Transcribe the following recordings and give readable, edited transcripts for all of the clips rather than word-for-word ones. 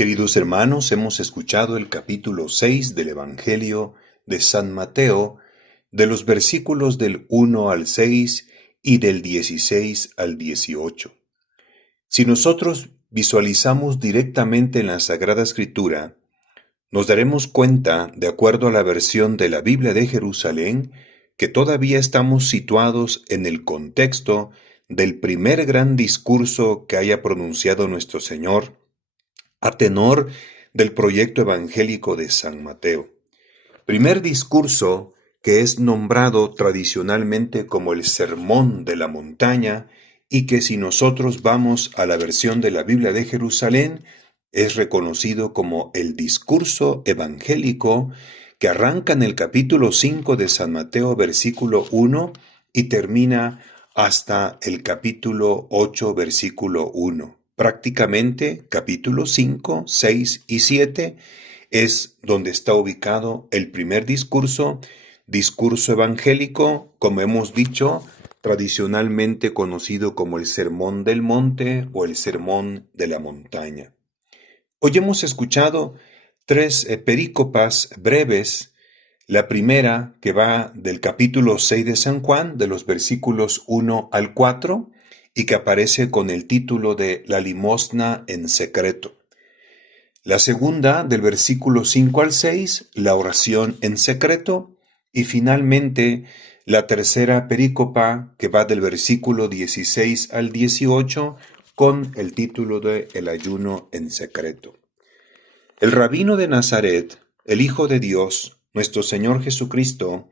Queridos hermanos, hemos escuchado el capítulo 6 del Evangelio de San Mateo, de los versículos del 1 al 6 y del 16 al 18. Si nosotros visualizamos directamente en la Sagrada Escritura, nos daremos cuenta, de acuerdo a la versión de la Biblia de Jerusalén, que todavía estamos situados en el contexto del primer gran discurso que haya pronunciado nuestro Señor a tenor del proyecto evangélico de San Mateo. Primer discurso que es nombrado tradicionalmente como el Sermón de la Montaña y que si nosotros vamos a la versión de la Biblia de Jerusalén, es reconocido como el discurso evangélico que arranca en el capítulo 5 de San Mateo, versículo 1, y termina hasta el capítulo 8, versículo 1. Prácticamente capítulo 5, 6 y 7 es donde está ubicado el primer discurso evangélico, como hemos dicho, tradicionalmente conocido como el Sermón del Monte o el Sermón de la Montaña. Hoy hemos escuchado tres perícopas breves. La primera, que va del capítulo 6 de San Juan, de los versículos 1 al 4, y que aparece con el título de La limosna en secreto. La segunda, del versículo 5 al 6, la oración en secreto. Y finalmente, la tercera perícopa, que va del versículo 16 al 18, con el título de El ayuno en secreto. El rabino de Nazaret, el Hijo de Dios, nuestro Señor Jesucristo,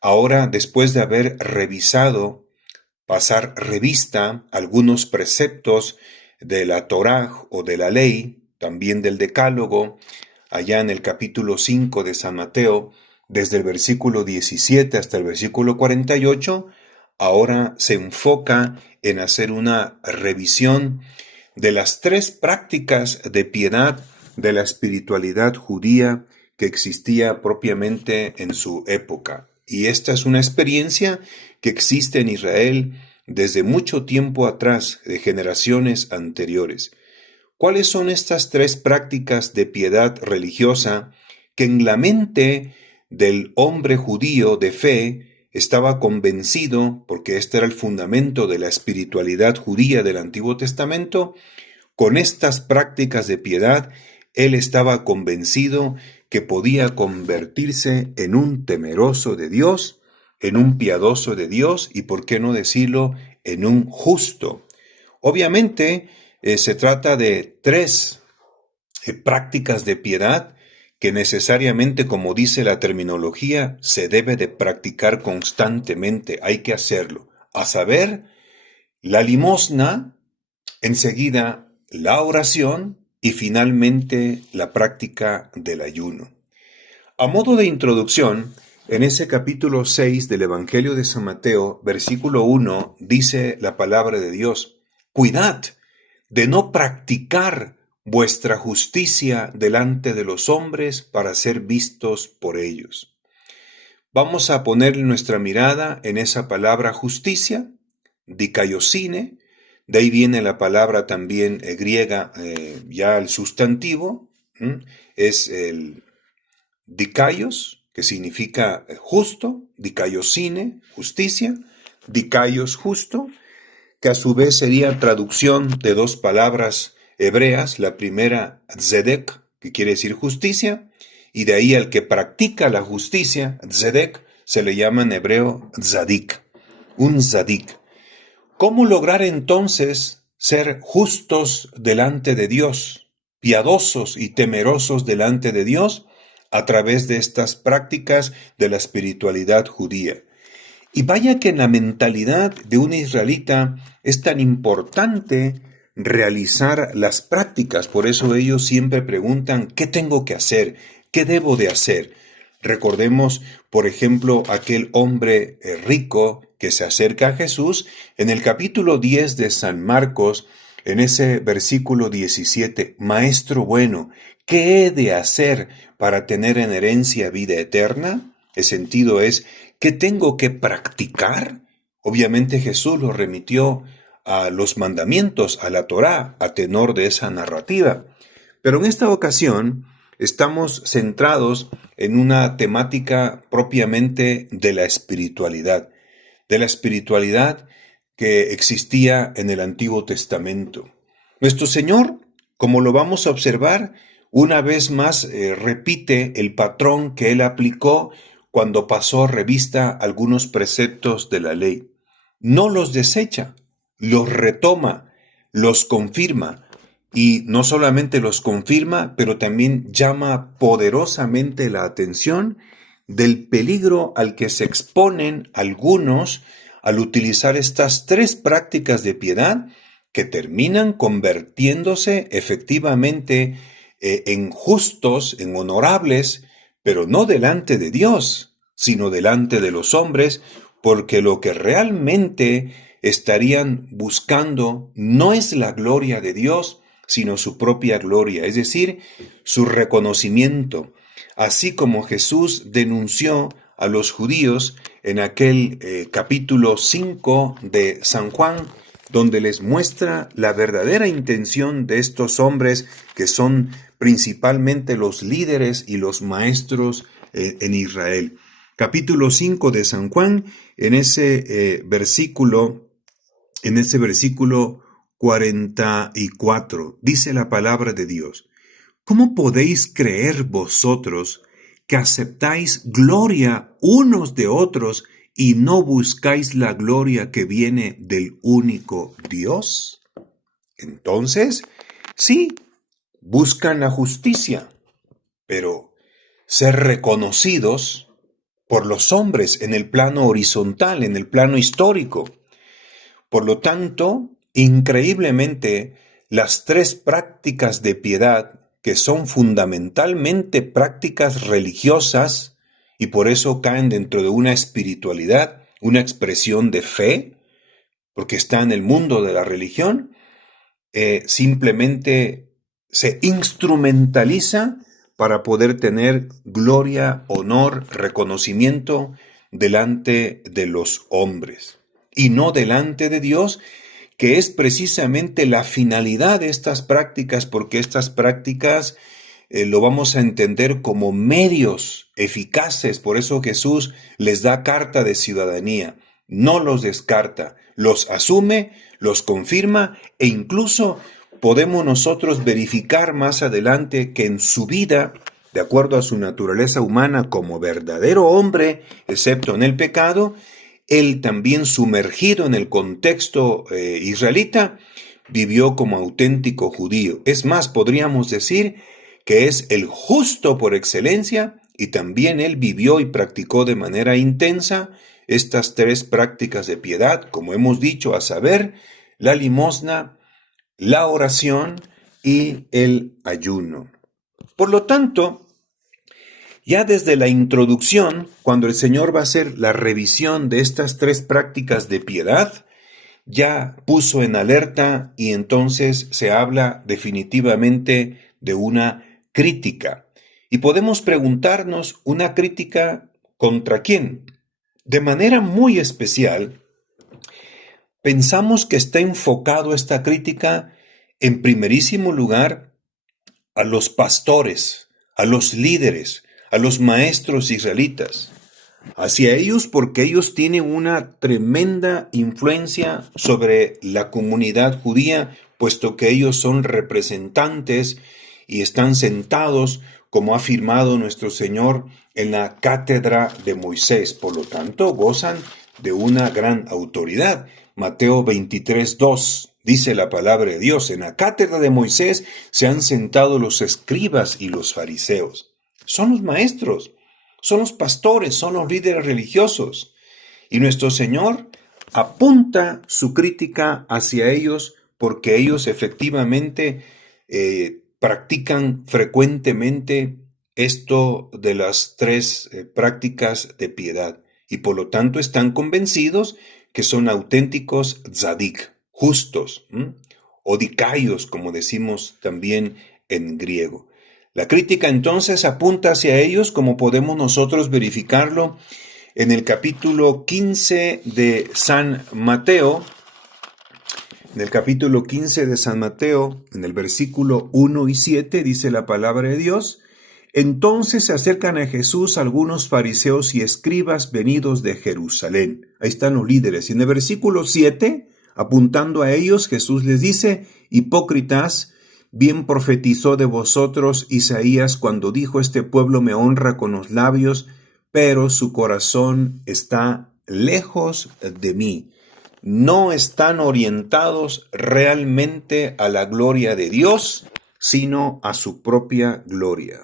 ahora después de haber pasar revista algunos preceptos de la Torá o de la ley, también del Decálogo, allá en el capítulo 5 de San Mateo, desde el versículo 17 hasta el versículo 48, ahora se enfoca en hacer una revisión de las tres prácticas de piedad de la espiritualidad judía que existía propiamente en su época. Y esta es una experiencia que existe en Israel desde mucho tiempo atrás, de generaciones anteriores. ¿Cuáles son estas tres prácticas de piedad religiosa que en la mente del hombre judío de fe estaba convencido, porque este era el fundamento de la espiritualidad judía del Antiguo Testamento? Con estas prácticas de piedad, él estaba convencido que podía convertirse en un temeroso de Dios, en un piadoso de Dios y, por qué no decirlo, en un justo. Obviamente, se trata de tres prácticas de piedad que necesariamente, como dice la terminología, se debe de practicar constantemente, hay que hacerlo. A saber, la limosna, enseguida la oración y finalmente la práctica del ayuno. A modo de introducción, en ese capítulo 6 del Evangelio de San Mateo, versículo 1, dice la palabra de Dios: «Cuidad de no practicar vuestra justicia delante de los hombres para ser vistos por ellos». Vamos a poner nuestra mirada en esa palabra justicia, dikaiosine. De ahí viene la palabra también griega, ya el sustantivo, es el dikaios, que significa justo, dikaiosine, justicia, dikaios, justo, que a su vez sería traducción de dos palabras hebreas, la primera tzedek, que quiere decir justicia, y de ahí al que practica la justicia, tzedek, se le llama en hebreo tzadik, un tzadik. ¿Cómo lograr entonces ser justos delante de Dios, piadosos y temerosos delante de Dios? A través de estas prácticas de la espiritualidad judía. Y vaya que en la mentalidad de un israelita es tan importante realizar las prácticas. Por eso ellos siempre preguntan: ¿qué tengo que hacer? ¿Qué debo de hacer? Recordemos, por ejemplo, aquel hombre rico que se acerca a Jesús en el capítulo 10 de San Marcos, en ese versículo 17, «Maestro bueno, ¿qué he de hacer para tener en herencia vida eterna?». El sentido es: ¿qué tengo que practicar? Obviamente Jesús lo remitió a los mandamientos, a la Torá, a tenor de esa narrativa. Pero en esta ocasión estamos centrados en una temática propiamente de la espiritualidad que existía en el Antiguo Testamento. Nuestro Señor, como lo vamos a observar, una vez más repite el patrón que Él aplicó cuando pasó revista algunos preceptos de la ley. No los desecha, los retoma, los confirma, y no solamente los confirma, pero también llama poderosamente la atención del peligro al que se exponen algunos al utilizar estas tres prácticas de piedad que terminan convirtiéndose efectivamente en justos, en honorables, pero no delante de Dios, sino delante de los hombres, porque lo que realmente estarían buscando no es la gloria de Dios, sino su propia gloria, es decir, su reconocimiento, así como Jesús denunció a los judíos en aquel capítulo 5 de San Juan, donde les muestra la verdadera intención de estos hombres que son principalmente los líderes y los maestros en Israel. Capítulo 5 de San Juan, en ese versículo 44, dice la palabra de Dios: ¿Cómo podéis creer vosotros que aceptáis gloria unos de otros y no buscáis la gloria que viene del único Dios? Entonces, sí, buscan la justicia, pero ser reconocidos por los hombres en el plano horizontal, en el plano histórico. Por lo tanto, increíblemente, las tres prácticas de piedad, que son fundamentalmente prácticas religiosas y por eso caen dentro de una espiritualidad, una expresión de fe, porque está en el mundo de la religión, simplemente se instrumentaliza para poder tener gloria, honor, reconocimiento delante de los hombres y no delante de Dios, que es precisamente la finalidad de estas prácticas, porque estas prácticas lo vamos a entender como medios eficaces. Por eso Jesús les da carta de ciudadanía, no los descarta, los asume, los confirma e incluso podemos nosotros verificar más adelante que en su vida, de acuerdo a su naturaleza humana como verdadero hombre, excepto en el pecado, él también sumergido en el contexto israelita, vivió como auténtico judío. Es más, podríamos decir que es el justo por excelencia y también él vivió y practicó de manera intensa estas tres prácticas de piedad, como hemos dicho, a saber, la limosna, la oración y el ayuno. Por lo tanto, ya desde la introducción, cuando el Señor va a hacer la revisión de estas tres prácticas de piedad, ya puso en alerta y entonces se habla definitivamente de una crítica. Y podemos preguntarnos, ¿una crítica contra quién? De manera muy especial, pensamos que está enfocado esta crítica en primerísimo lugar a los pastores, a los líderes, a los maestros israelitas, hacia ellos porque ellos tienen una tremenda influencia sobre la comunidad judía, puesto que ellos son representantes y están sentados, como ha afirmado nuestro Señor, en la cátedra de Moisés. Por lo tanto, gozan de una gran autoridad. Mateo 23:2 dice la palabra de Dios: en la cátedra de Moisés se han sentado los escribas y los fariseos. Son los maestros, son los pastores, son los líderes religiosos. Y nuestro Señor apunta su crítica hacia ellos porque ellos efectivamente practican frecuentemente esto de las tres prácticas de piedad y por lo tanto están convencidos que son auténticos tzadik, justos, o dikaios, como decimos también en griego. La crítica entonces apunta hacia ellos, como podemos nosotros verificarlo en el capítulo 15 de San Mateo, En el capítulo 15 de San Mateo, en el versículo 1 y 7, dice la palabra de Dios: entonces se acercan a Jesús algunos fariseos y escribas venidos de Jerusalén. Ahí están los líderes. Y en el versículo 7, apuntando a ellos, Jesús les dice: hipócritas, bien profetizó de vosotros Isaías cuando dijo: este pueblo me honra con los labios, pero su corazón está lejos de mí. No están orientados realmente a la gloria de Dios, sino a su propia gloria.